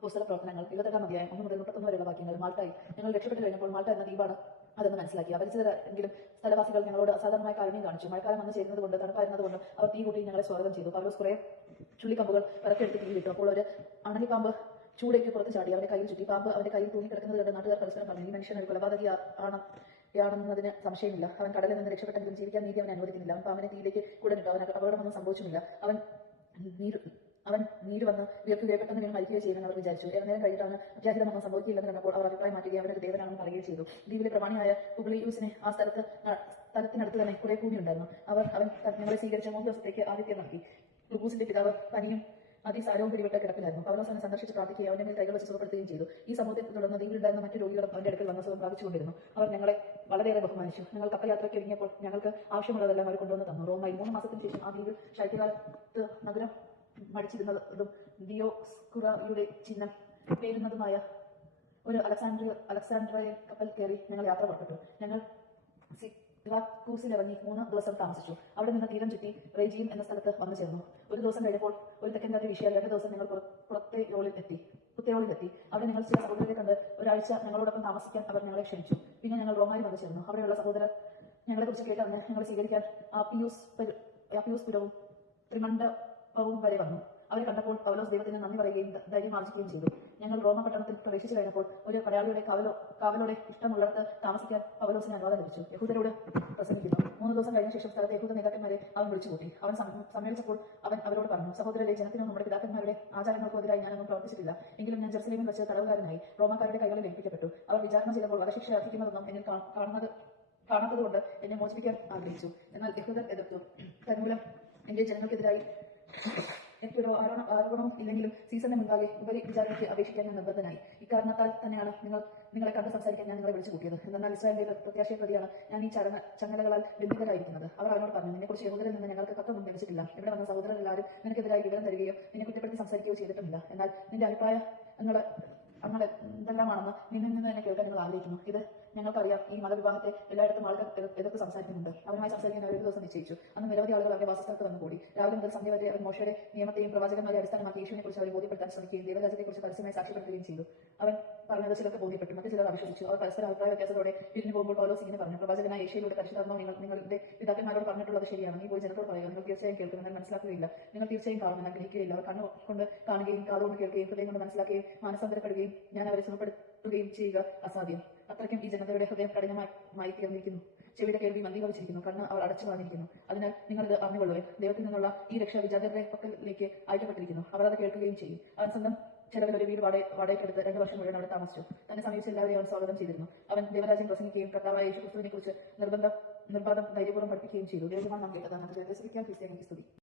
അപ്പോസ്തല പ്രവർത്തനങ്ങൾ 28 അധ്യായം 1 മുതൽ 31 വരെയുള്ള വാക്യങ്ങൾ. മാൾട്ടായി ഞങ്ങൾ രക്ഷപ്പെട്ടു കഴിഞ്ഞപ്പോൾ മാൾട്ട എന്ന ദ്വീപാണ് അതെന്ന് മനസ്സിലാക്കി. അപരിചിതരെങ്കിലും സ്ഥലവാസികൾ ഞങ്ങളോട് അസാധാരണമായ കാരുണ്യം കാണിച്ചു. മഴക്കാലം വന്ന് ചേരുന്നത് കൊണ്ട് തണുപ്പായിരുന്നത് അവർ തീ കൂട്ടി ഞങ്ങളെ സ്വാഗതം ചെയ്തു. പൗലോസ് കുറെ ചുള്ളിക്കമ്പുകൾ പറക്കെടുത്ത് തീയിലിട്ടു. അപ്പോൾ ഒരു അണലിപ്പാമ്പ് ചൂടേക്ക് പുറത്ത് ചാടി അവന്റെ കയ്യിൽ ചുറ്റി. പാമ്പ് അവന്റെ കയ്യിൽ തൂങ്ങിക്കിടക്കുന്നത് കണ്ട് നാട്ടുകാർ പരസ്പരം പറഞ്ഞു, ഈ മനുഷ്യൻ ഒരു കൊലപാതകയാണെന്നതിന് സംശയമില്ല. അവൻ കടലിൽ നിന്ന് രക്ഷപ്പെട്ടെങ്കിലും ജീവിക്കാൻ നീതി അവനെ അനുവദിക്കുന്നില്ല. അവൻ പാമ്പിനെ തീയിലേക്ക് കൂടനിട്ടു. അവൻ അപകടമൊന്നും സംഭവിച്ചുമില്ല. അവൻ നീര് വന്ന് വീർക്കുകയോ പെട്ടെന്ന് വീണ് മരിക്കുകയോ ചെയ്യുമെന്ന് അവർ വിചാരിച്ചു. നേരം കഴിഞ്ഞിട്ട് അവന് അത്യാഹിതമൊന്നും സംഭവിക്കില്ലെന്ന് കണ്ടപ്പോൾ അവർ അഭിപ്രായം മാറ്റുകയും അവനൊരു ദേവനാണെന്ന് പറയുകയും ചെയ്തു. ദ്വീപിലെ പ്രമാണിയായ പുബ്ലിയൂസിനെ ആ സ്ഥലത്തിനടുത്ത് തന്നെ കുറെ കൂടിയുണ്ടായിരുന്നു. അവൻ ഞങ്ങളെ സ്വീകരിച്ച 3 ദിവസത്തേക്ക് ആതിഥ്യം നൽകി. ലുബൂസിന്റെ പിതാവ് പനിയും അതിസാരവും പിടിപെട്ട കിടപ്പിലായിരുന്നു. പൗലോസ് അവനെ സന്ദർശിച്ച് പ്രാർത്ഥിക്കുകയും അവന്റെ മേൽ കൈകൾ വെച്ച് സുഖപ്പെടുത്തുകയും ചെയ്തു. ഈ സംഭവത്തെ തുടർന്ന് ദ്വീപിലുണ്ടായിരുന്ന മറ്റു രോഗികളും അവന്റെ അടുക്കൽ വന്ന് സുഖം പ്രാപിച്ചുകൊണ്ടിരുന്നു. അവർ ഞങ്ങളെ വളരെയേറെ ബഹുമാനിച്ചു. ഞങ്ങൾ കപ്പൽ യാത്രയ്ക്ക് ഒരുങ്ങിയപ്പോൾ ഞങ്ങൾക്ക് ആവശ്യമുള്ളതെല്ലാം അവർ കൊണ്ടുവന്ന് തന്നു. റോമായി 3 മാസത്തിന് ശേഷം ആ ദ്വീപിൽ ശൈത്യകാലത്ത് നഗരം മടിച്ചിരുന്നതും ദിയോസ്കുറയുടെ ചിഹ്നം പേരുന്നതുമായ ഒരു അലക്സാൻഡ്രിയൻ കപ്പൽ കയറി ഞങ്ങൾ യാത്ര പുറപ്പെട്ടു. ഞങ്ങൾ സിറാക്കൂസിലിറങ്ങി 3 ദിവസം താമസിച്ചു. അവിടെ നിന്ന് തീരം ചുറ്റി റേജിയം എന്ന സ്ഥലത്ത് വന്നു ചേർന്നു. ഒരു ദിവസം കഴിഞ്ഞപ്പോൾ ഒരു തെക്കൻ കാറ്റ് വീശിയാൽ 2 ദിവസം ഞങ്ങൾ പുത്തേയോളിലെത്തി. അവിടെ ഞങ്ങൾ ചില സഹോദരരെ കണ്ട് ഒരാഴ്ച ഞങ്ങളോടൊപ്പം താമസിക്കാൻ അവർ ഞങ്ങളെ ക്ഷണിച്ചു. പിന്നെ ഞങ്ങൾ റോമായിൽ വന്നു ചേർന്നു. അവിടെയുള്ള സഹോദരർ ഞങ്ങളെക്കുറിച്ച് കേട്ടറിഞ്ഞ് ഞങ്ങളെ സ്വീകരിക്കാൻ ആപ്പിയൂസ് പുരവും ത്രിമണ്ഡപവും വരെ വന്നു. അവരെ കണ്ടപ്പോൾ പൗലോസ് ദൈവത്തിന് നന്ദി പറയുകയും ധൈര്യം ആർജിക്കുകയും ചെയ്തു. ഞങ്ങൾ റോമ പട്ടണത്തിൽ പ്രവേശിച്ചു കഴിഞ്ഞപ്പോൾ ഒരു പടയാളിയുടെ കാവലോടെ ഇഷ്ടമുള്ളിടത്ത് താമസിക്കാൻ പൗലോസിന് അനുവാദം ലഭിച്ചു. യഹൂദരോട് പ്രസംഗിക്കുന്നു. 3 ദിവസം കഴിഞ്ഞ ശേഷം സ്ഥലത്തെ യഹൂദ നേതാക്കന്മാരെ അവൻ വിളിച്ചുകൂട്ടി. അവൻ സമ്മേളിച്ചപ്പോൾ അവൻ അവരോട് പറഞ്ഞു, സഹോദരരെ, ജനത്തിനും നമ്മുടെ പിതാക്കന്മാരുടെ ആചാരങ്ങൾക്കും എതിരായി ഞാനൊന്നും പ്രവർത്തിച്ചിട്ടില്ല. എങ്കിലും ഞാൻ ജെറുസലേമിൽ വെച്ച് തടവുകാരനായി റോമാക്കാരുടെ കൈകളിൽ ഏൽപ്പിക്കപ്പെട്ടു. അവർ വിചാരണ ചെയ്തപ്പോൾ വധശിക്ഷ അർഹിക്കുന്നതൊന്നും എന്നിൽ കാണാത്തതുകൊണ്ട് എന്നെ മോചിപ്പിക്കാൻ ആഗ്രഹിച്ചു. എന്നാൽ യഹൂദർ എതിർത്തു. തന്മൂലം എന്റെ ജനങ്ങൾക്കെതിരായി എനിക്കൊരു ആരോപണവും ഇല്ലെങ്കിലും സീസറിന് മുൻപാകെ ഉപരി വിചാരണയ്ക്ക് അപേക്ഷിക്കാൻ ഞാൻ നിർബന്ധനായി. ഇക്കാരണത്താൽ തന്നെയാണ് നിങ്ങളെ കണ്ട് സംസാരിക്കാൻ ഞാൻ നിങ്ങളെ വിളിച്ചു കൂട്ടിയത്. എന്നാൽ ഇസ്രായേലിന്റെ പ്രത്യാശയെ പ്രതിയാണ് ഞാൻ ഈ ചങ്ങലകളാൽ ബന്ധിതരായിരിക്കുന്നത്. അവർ അവനോട് പറഞ്ഞു, നിന്നെക്കുറിച്ച് യഹൂദരിൽ നിന്ന് ഞങ്ങൾക്ക് കത്തൊന്നും ലഭിച്ചിട്ടില്ല. ഇവിടെ വന്ന സഹോദരരെല്ലാവരും നിനക്കെതിരായി വിവരം തരികയോ നിന്നെ കുറ്റപ്പെടുത്തി സംസാരിക്കുകയോ ചെയ്തിട്ടുമില്ല. എന്നാൽ നിന്റെ അഭിപ്രായങ്ങൾ എന്തെല്ലാമാണെന്ന് നിന്നിൽ നിന്ന് തന്നെ കേൾക്കാൻ നിങ്ങൾ ആഗ്രഹിക്കുന്നു. ഇത് ഞങ്ങൾക്കറിയാം. ഈ മതവിവാഹത്തെ എല്ലായിടത്തും ആളുകൾ എതിർത്ത് സംസാരിക്കുന്നുണ്ട്. അവരുമായി സംസാരിക്കാൻ അവർ 1 ദിവസം നിശ്ചയിച്ചു. അന്ന് നിരവധി ആളുകൾ അവരുടെ വാസസ്ഥലത്ത് വന്നുകൂടി. രാവിലെ മുതൽ സന്ധ്യ വരെ അവർ മോശയുടെ നിയമത്തെയും പ്രവാചകന്മാരെ അടിസ്ഥാനമാക്കി യേശുവിനെ കുറിച്ച് അവരെ ബോധ്യപ്പെടുത്താൻ ശ്രമിക്കുകയും ദൈവരാജ്യത്തെക്കുറിച്ച് പരസ്യമായി സാക്ഷ്യപ്പെടുത്തുകയും ചെയ്തു. അവൻ പറഞ്ഞത് ചിലർക്ക് ബോധ്യപ്പെട്ടു, മറ്റു ചിലർ അവിശ്വസിച്ചു. അവർ പരസ്പര അഭിപ്രായ വ്യത്യാസത്തോടെ പിരിഞ്ഞു പോകുമ്പോൾ പൗലോസ് ഇങ്ങനെ പറഞ്ഞു, പ്രവാചകനായ യേശുവിലൂടെ പരിശുദ്ധാത്മാവ് നിങ്ങളുടെ പിതാക്കന്മാരോട് പറഞ്ഞിട്ടുള്ളത് ശരിയാണ്. നീ പോയി ജനത്തോട് പറയുക, നിങ്ങൾ തീർച്ചയായും കേൾക്കും, എന്നാൽ മനസ്സിലാക്കുകയില്ല. നിങ്ങൾ തീർച്ചയായും കാണുമെന്ന് ഗ്രഹിക്കുകയില്ല. അവർ കണ്ണുകൊണ്ട് കാണുകയും കാതുകൊണ്ട് കേൾക്കുകയും ഹൃദയം കൊണ്ട് മനസ്സിലാക്കുകയും മാനസാന്തരപ്പെടുകയും ഞാൻ അവരെ സുഖപ്പെടുത്തുകയും ചെയ്യുക അസാധ്യം. അത്രയ്ക്കും ഈ ജനതയുടെ ഹൃദയം കഠിനമായി തീർന്നിരിക്കുന്നു. ചെവിയുടെ കേൾവി മന്ദീഭവിച്ചിരിക്കുന്നു. കണ്ണ് അവർ അടച്ചു കളഞ്ഞിരിക്കുന്നു. അതിനാൽ നിങ്ങളിത് അറിഞ്ഞുകൊള്ളുവൻ. ദൈവത്തിൽ നിന്നുള്ള ഈ രക്ഷ വിജാതരുടെ പക്കലേക്ക് അയക്കപ്പെട്ടിരിക്കുന്നു. അവർ അത് കേൾക്കുകയും ചെയ്യും. അവൻ സ്വന്തം ചെലവിൽ ഒരു വീട് വാടകയ്ക്കെടുത്ത് 2 വർഷം മുഴുവൻ അവിടെ താമസിച്ചു. തന്നെ സമീപിച്ച എല്ലാവരെയും അവൻ സ്വാഗതം ചെയ്തിരുന്നു. അവൻ ദൈവരാജ്യം പ്രസംഗിക്കുകയും കർത്താവായ യേശുക്രിസ്തുവിനെ കുറിച്ച് നിർബന്ധം ധൈര്യപൂർവ്വം പഠിപ്പിക്കുകയും ചെയ്തു. ദൈവമാണ് നാം കേട്ടതാണ്. ക്രിസ്ത്യാനിക്ക് സ്തുതി.